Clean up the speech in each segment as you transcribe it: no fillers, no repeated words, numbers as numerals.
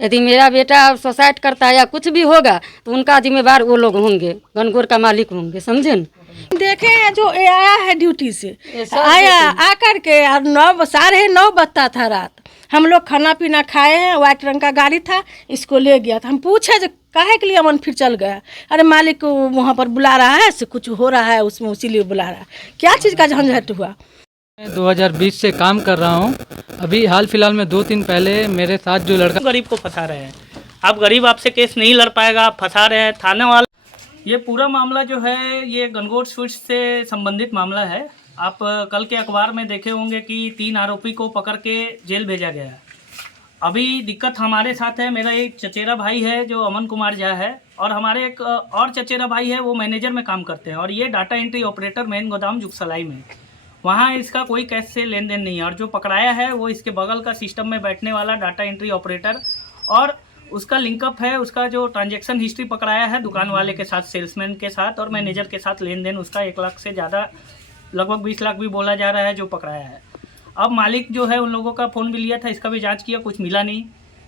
यदि मेरा बेटा सुसाइड करता है या कुछ भी होगा तो उनका जिम्मेवार वो लोग होंगे, गनगौर का मालिक होंगे, समझे न। देखे हैं जो ये आया है ड्यूटी से, आया आकर के और 9:30 बजता था रात। हम लोग खाना पीना खाए हैं, व्हाइट रंग का गाड़ी था, इसको ले गया था। हम पूछे जो काहे के लिए अमन फिर चल गया, अरे मालिक वहाँ पर बुला रहा है, से कुछ हो रहा है उसमें, उसीलिए बुला रहा है। क्या चीज़ का झंझट हुआ। मैं 2020 से काम कर रहा हूँ। अभी हाल फिलहाल में 2 दिन पहले मेरे साथ जो लड़का गरीब को फंसा रहे हैं, आप गरीब आपसे केस नहीं लड़ पाएगा, आप फंसा रहे हैं थाने वाला। ये पूरा मामला जो है ये गनगौर स्वीट्स से संबंधित मामला है। आप कल के अखबार में देखे होंगे कि 3 आरोपी को पकड़ के जेल भेजा गया है। अभी दिक्कत हमारे साथ है, मेरा एक चचेरा भाई है जो अमन कुमार झा है, और हमारे एक और चचेरा भाई है, वो मैनेजर में काम करते हैं, और ये डाटा एंट्री ऑपरेटर मेन गोदाम जुगसलाई में। वहाँ इसका कोई कैश से लेन देन नहीं है, और जो पकड़ाया है वो इसके बगल का सिस्टम में बैठने वाला डाटा एंट्री ऑपरेटर, और उसका लिंकअप है, उसका जो ट्रांजैक्शन हिस्ट्री पकड़ाया है दुकान वाले के साथ, सेल्समैन के साथ और मैनेजर के साथ लेन देन उसका 1 लाख से ज़्यादा, लगभग 20 लाख भी बोला जा रहा है जो पकड़ाया है। अब मालिक जो है उन लोगों का फ़ोन भी लिया था, इसका भी जांच किया, कुछ मिला नहीं।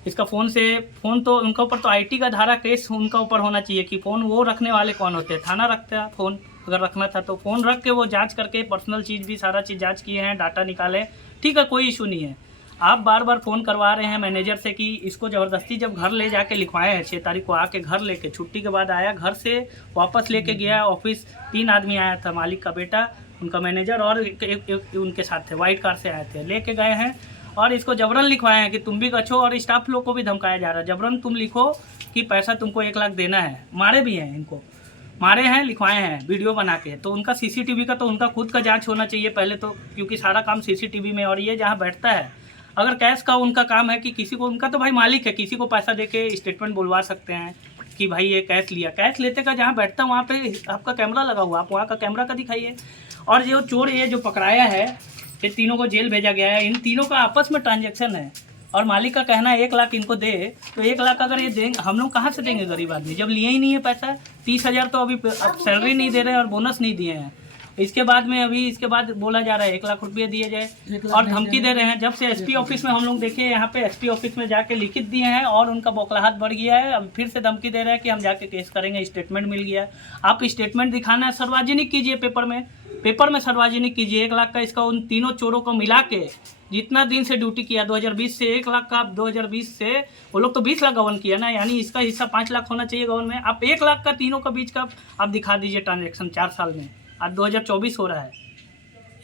इसका फ़ोन तो उनका ऊपर तो आईटी का धारा केस उनका ऊपर होना चाहिए कि फ़ोन वो रखने वाले कौन होते हैं। थाना रखता है फ़ोन, अगर रखना था तो फ़ोन रख के वो जांच करके पर्सनल चीज़ भी सारा चीज़ जांच किए हैं, डाटा निकाले, ठीक है, कोई इशू नहीं है। आप बार बार फ़ोन करवा रहे हैं मैनेजर से कि इसको ज़बरदस्ती जब घर ले जाके लिखवाए हैं, 6 तारीख को आके घर लेके, छुट्टी के बाद आया, घर से वापस लेके गया ऑफिस। 3 आदमी आया था, मालिक का बेटा, उनका मैनेजर और एक उनके साथ थे, वाइट कार से आए थे, लेके गए हैं और इसको जबरन लिखवाए हैं कि तुम भी गच्छो, और स्टाफ लोग को भी धमकाया जा रहा है, जबरन तुम लिखो कि पैसा तुमको 1 लाख देना है। मारे भी हैं, इनको मारे हैं, लिखवाए हैं वीडियो बना के। तो उनका सीसीटीवी का तो उनका खुद का जांच होना चाहिए पहले तो, क्योंकि सारा काम सीसीटीवी में। और ये जहाँ बैठता है, अगर कैश का उनका काम है कि किसी को, उनका तो भाई मालिक है, किसी को पैसा दे के स्टेटमेंट बुलवा सकते हैं कि भाई ये कैश लिया। कैश लेते का जहाँ बैठता है वहाँ पे आपका कैमरा लगा हुआ, आप वहाँ का कैमरा का दिखाइए। और जो चोर ये जो पकड़ाया है, ये तीनों को जेल भेजा गया है, इन तीनों का आपस में ट्रांजैक्शन है, और मालिक का कहना है 1 लाख इनको दे। तो 1 लाख अगर ये देंगे, हम लोग कहाँ से देंगे गरीब आदमी, जब लिए ही नहीं है पैसा। 30,000 तो अभी सैलरी नहीं दे रहे हैं और बोनस नहीं दिए हैं। इसके बाद में अभी इसके बाद बोला जा रहा है 1 लाख रुपये दिए जाए, और धमकी दे रहे हैं। जब से एसपी ऑफिस में हम लोग देखे, यहाँ पे एसपी ऑफिस में जाके लिखित दिए हैं और उनका बौखलाहट बढ़ गया है। अब फिर से धमकी दे रहे हैं कि हम जाके केस करेंगे, स्टेटमेंट मिल गया। आप स्टेटमेंट दिखाना है, सार्वजनिक कीजिए, पेपर में सार्वजनिक कीजिए। 1 लाख का इसका उन तीनों चोरों को मिला के जितना दिन से ड्यूटी किया, 2020 से 1 लाख का, 2020 से वो लोग तो 20 लाख गवन किया ना, यानी इसका हिस्सा 5 लाख होना चाहिए गवन में। आप 1 लाख का तीनों का बीच का आप दिखा दीजिए ट्रांजेक्शन 4 साल में। आज 2024 हो रहा है,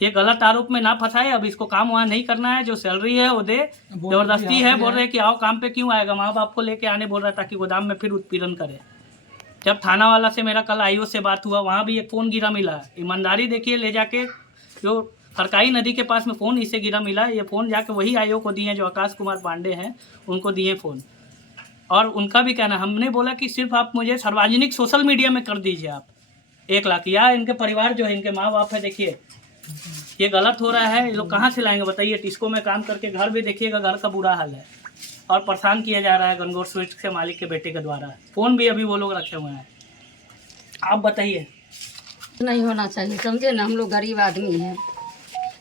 ये गलत आरोप में ना फंसाए। अब इसको काम वहाँ नहीं करना है, जो सैलरी है वो दे, जबरदस्ती है, बोल रहे कि आओ काम पे, क्यों आएगा, माँ बाप को लेके आने बोल रहा है ताकि गोदाम में फिर उत्पीड़न करे। जब थाना वाला से मेरा कल आईओ से बात हुआ, वहाँ भी एक फ़ोन गिरा मिला। ईमानदारी देखिए, ले जाके जो सरकारी नदी के पास में फ़ोन इसे गिरा मिला, ये फ़ोन जाके वही आईओ को दिए हैं जो आकाश कुमार पांडे हैं, उनको दिए फ़ोन। और उनका भी कहना, हमने बोला कि सिर्फ आप मुझे सार्वजनिक सोशल मीडिया में कर दीजिए आप 1 लाख, या इनके परिवार जो है, इनके माँ बाप है, देखिए ये गलत हो रहा है, ये लोग कहाँ से लाएंगे बताइए। टिस्को में काम करके घर भी देखिएगा, घर का बुरा हाल है, और परेशान किया जा रहा है गनगौर स्वीट्स के मालिक के बेटे के द्वारा। फ़ोन भी अभी वो लोग रखे हुए हैं, आप बताइए। नहीं होना चाहिए, समझे ना, हम लोग गरीब आदमी हैं।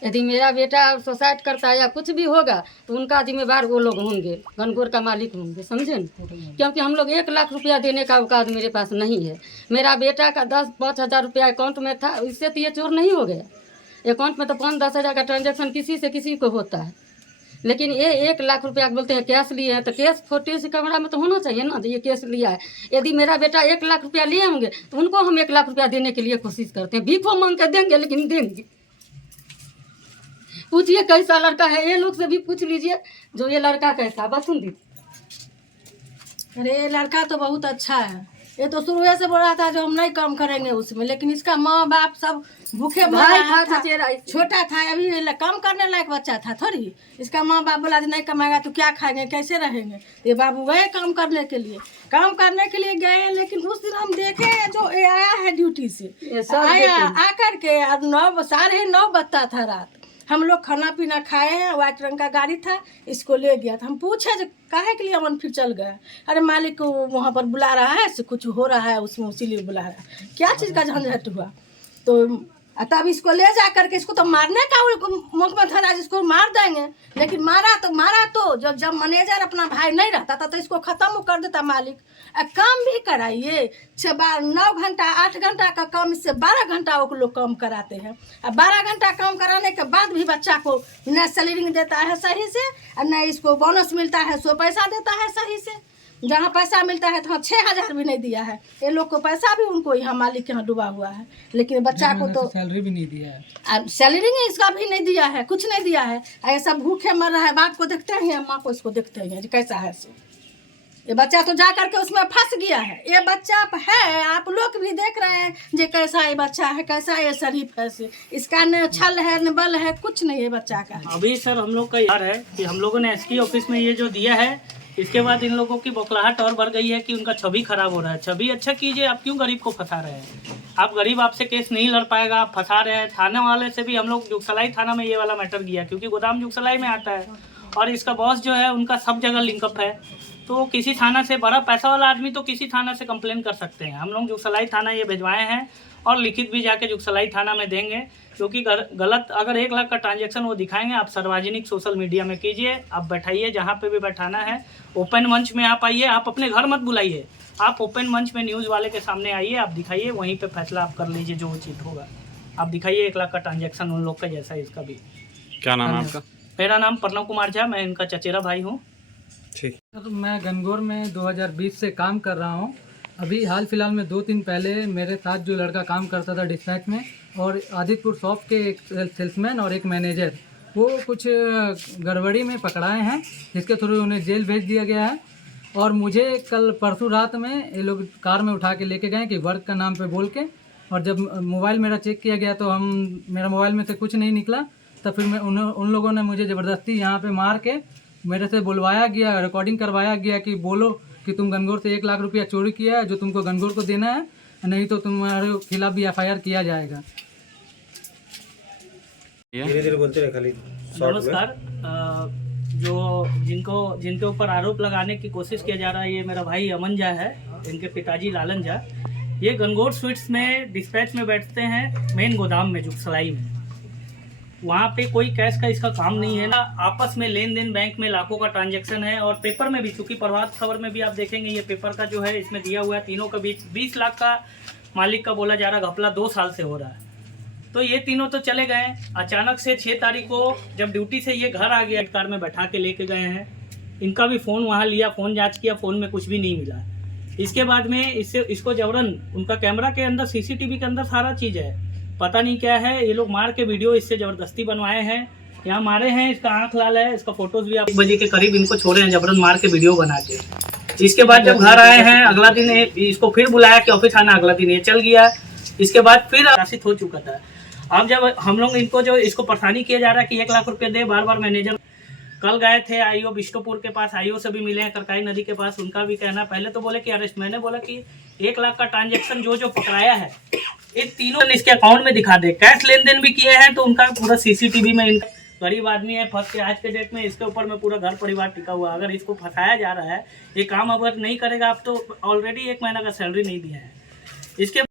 यदि मेरा बेटा सुसाइड करता है या कुछ भी होगा तो उनका जिम्मेवार वो लोग होंगे, गनगौर का मालिक होंगे, समझे न। क्योंकि हम लोग 1 लाख रुपया देने का औकात मेरे पास नहीं है। मेरा बेटा का 10-5 हज़ार रुपया अकाउंट में था, इससे तो ये चोर नहीं हो गया। अकाउंट में तो 5-10 हज़ार का ट्रांजेक्शन किसी से किसी को होता है, लेकिन ये 1 लाख रुपया बोलते हैं कैश लिए हैं, तो कैश फोटो से कैमरा में तो होना चाहिए ना, तो ये कैश लिया है। यदि मेरा बेटा 1 लाख रुपया लिए होंगे तो उनको हम 1 लाख रुपया देने के लिए कोशिश करते हैं। भीखो मांग के देंगे, लेकिन देंगे। पूछिए कैसा लड़का है, ये लोग से भी पूछ लीजिए जो ये लड़का कैसा। बसुंदी, अरे ये लड़का तो बहुत अच्छा है, ये तो शुरू से बोल रहा था जो हम नहीं काम करेंगे उसमें, लेकिन इसका माँ बाप सब भूखे भाई था, था, छोटा था, अभी ये काम करने लायक बच्चा था थोड़ी। इसका माँ बाप बोला नहीं कमाएगा तो क्या खाएंगे, कैसे रहेंगे। ये बाबू गए काम करने के लिए, गए, लेकिन उस दिन हम देखे जो ये आया है ड्यूटी से, आया आकर के और 9:30 बजता था रात। हम लोग खाना पीना खाए हैं, व्हाइट रंग का गाड़ी था, इसको ले गया था। हम पूछे जो काहे के लिए अमन फिर चल गया, अरे मालिक वहाँ पर बुला रहा है, से कुछ हो रहा है उसमें, उसीलिए बुला रहा है। क्या चीज़ का झंझट हुआ। तो तब इसको ले जा करके इसको तो मारने का मुख में धरा, जिसको मार देंगे। लेकिन मारा तो जब मैनेजर अपना भाई नहीं रहता था तो इसको खत्म कर देता मालिक। काम भी कराइए, 9 घंटा 8 घंटा का काम इससे 12 घंटा वो लोग काम कराते हैं। अब 12 घंटा काम कराने के बाद भी बच्चा को न सैलरी देता है सही से, और न इसको बोनस मिलता है, सो पैसा देता है सही से। जहाँ पैसा मिलता है तो हाँ 6,000 भी नहीं दिया है। ये लोग को पैसा भी उनको यहाँ मालिक के यहाँ डूबा हुआ है, लेकिन बच्चा को तो सैलरी भी नहीं दिया है। अब सैलरी नहीं इसका भी नहीं दिया है, कुछ नहीं दिया है। ऐसा भूखे मर रहा है, बाप को देखते हैं, माँ को इसको देखते हैं कैसा है से। ये बच्चा तो जा करके उसमें फंस गया है। ये बच्चा है, आप लोग भी देख रहे हैं जे कैसा ये बच्चा है, कैसा ये शरीफ है से। इसका न छल है न बल है, कुछ नहीं है बच्चा का। अभी सर हम लोग का यार है कि हम लोगों ने एसपी ऑफिस में ये जो दिया है, इसके बाद इन लोगों की बौखलाहट और बढ़ गई है कि उनका छवि खराब हो रहा है। छवि अच्छा कीजिए, आप क्यों गरीब को फंसा रहे हैं? आप गरीब आपसे केस नहीं लड़ पाएगा, आप फंसा रहे हैं। थाने वाले से भी हम लोग जुगसलाई थाना में ये वाला मैटर किया, क्योंकि गोदाम जुगसलाई में आता है और इसका बॉस जो है उनका सब जगह लिंकअप है। तो किसी थाना से, बड़ा पैसा वाला आदमी तो किसी थाना से कंप्लेन कर सकते हैं। हम लोग जुगसलाई थाना ये भिजवाए हैं और लिखित भी जाके जुगसलाई थाना में देंगे, क्योंकि गलत अगर 1 लाख का ट्रांजैक्शन वो दिखाएंगे, आप सार्वजनिक सोशल मीडिया में कीजिए, आप बैठाइए जहाँ पे भी बैठाना है। ओपन मंच में आप आइए, आप अपने घर मत बुलाइए, आप ओपन मंच में न्यूज़ वाले के सामने आइए, आप दिखाइए, वहीं पे फैसला आप कर लीजिए जो उचित होगा। आप दिखाइए 1 लाख का ट्रांजैक्शन उन लोग का जैसा इसका भी। क्या नाम है आपका? मेरा नाम प्रणव कुमार झा, मैं इनका चचेरा भाई हूँ। ठीक। तो मैं गनगौर में 2020 से काम कर रहा हूँ। अभी हाल फिलहाल में 2 दिन पहले मेरे साथ जो लड़का काम करता था डिस्पैच में, और आदित्यपुर शॉप के एक सेल्समैन और एक मैनेजर, वो कुछ गड़बड़ी में पकड़ाए हैं, जिसके थ्रू उन्हें जेल भेज दिया गया है। और मुझे कल परसों रात में ये लोग कार में उठा के लेके गए कि वर्क का नाम पे बोल के, और जब मोबाइल मेरा चेक किया गया तो मेरा मोबाइल में से कुछ नहीं निकला। तब फिर उन लोगों ने मुझे ज़बरदस्ती यहाँ पे मार के मेरे से बुलवाया गया, रिकॉर्डिंग करवाया गया कि बोलो कि तुम गनगौर से 1 लाख रुपया चोरी किया है, जो तुमको गनगौर को देना है, नहीं तो तुम्हारे खिलाफ भी FIR किया जाएगा। धीरे धीरे बोलते रहे खाली। नमस्कार। जिनके ऊपर आरोप लगाने की कोशिश किया जा रहा है, ये मेरा भाई अमन झा है, इनके पिताजी लालन झा। ये गनगौर स्वीट्स में डिस्पैच में बैठते हैं, मेन गोदाम में जुगसलाई में। वहाँ पे कोई कैश का इसका काम नहीं है ना, आपस में लेन देन बैंक में लाखों का ट्रांजैक्शन है। और पेपर में भी, चूंकि प्रभात खबर में भी आप देखेंगे, ये पेपर का जो है इसमें दिया हुआ है, तीनों के बीच 20 लाख का मालिक का बोला जा रहा घपला 2 साल से हो रहा है। तो ये तीनों तो चले गए। अचानक से 6 तारीख को जब ड्यूटी से ये घर आ गया, कार में बैठा के लेके गए हैं। इनका भी फ़ोन वहाँ लिया, फ़ोन जांच किया, फ़ोन में कुछ भी नहीं मिला। इसके बाद में इसको जबरन, उनका कैमरा के अंदर CCTV के अंदर सारा चीज़ है, पता नहीं क्या है, ये लोग मार के वीडियो इससे ज़बरदस्ती बनवाए हैं। यहाँ मारे हैं, इसका आँख लाल है, इसका फोटोज भी आप 1 बजे के करीब इनको छोड़े हैं जबरन मार के वीडियो बना के। इसके बाद जब घर आए हैं, अगला दिन इसको फिर बुलाया कि ऑफिस आना, अगला दिन ये चल गया। इसके बाद फिर आशित हो चुका था। अब जब हम लोग इसको परेशानी किया जा रहा है कि 1 लाख रुपये दे, बार बार मैनेजर। कल गए थे IO बिष्टुपुर के पास, IO से भी मिले हैं, करकाई नदी के पास। उनका भी कहना, पहले तो बोले कि अरेस्ट, मैंने बोला कि 1 लाख का ट्रांजैक्शन जो पकड़ाया है, ये तीनों इसके अकाउंट में दिखा दे। कैश लेन देन भी किए हैं तो उनका पूरा CCTV में। इनका गरीब आदमी है, फंस के आज के डेट में इसके ऊपर में पूरा घर परिवार टिका हुआ। अगर इसको फंसाया जा रहा है, ये काम अगर नहीं करेगा, आप तो ऑलरेडी 1 महीना का सैलरी नहीं दिया है इसके